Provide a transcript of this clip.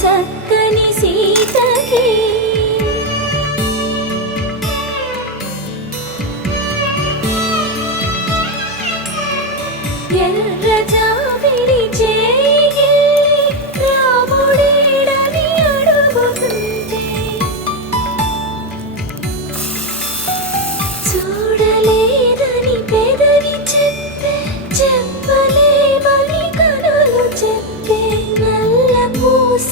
చక్కని సీతకి ఎర్ర జాబిలి చేయి రాముడేడని అడుగుతుంటే చూడలేదని పెదవి చెప్పలేమని కనులు చెప్పే నల్ల పూస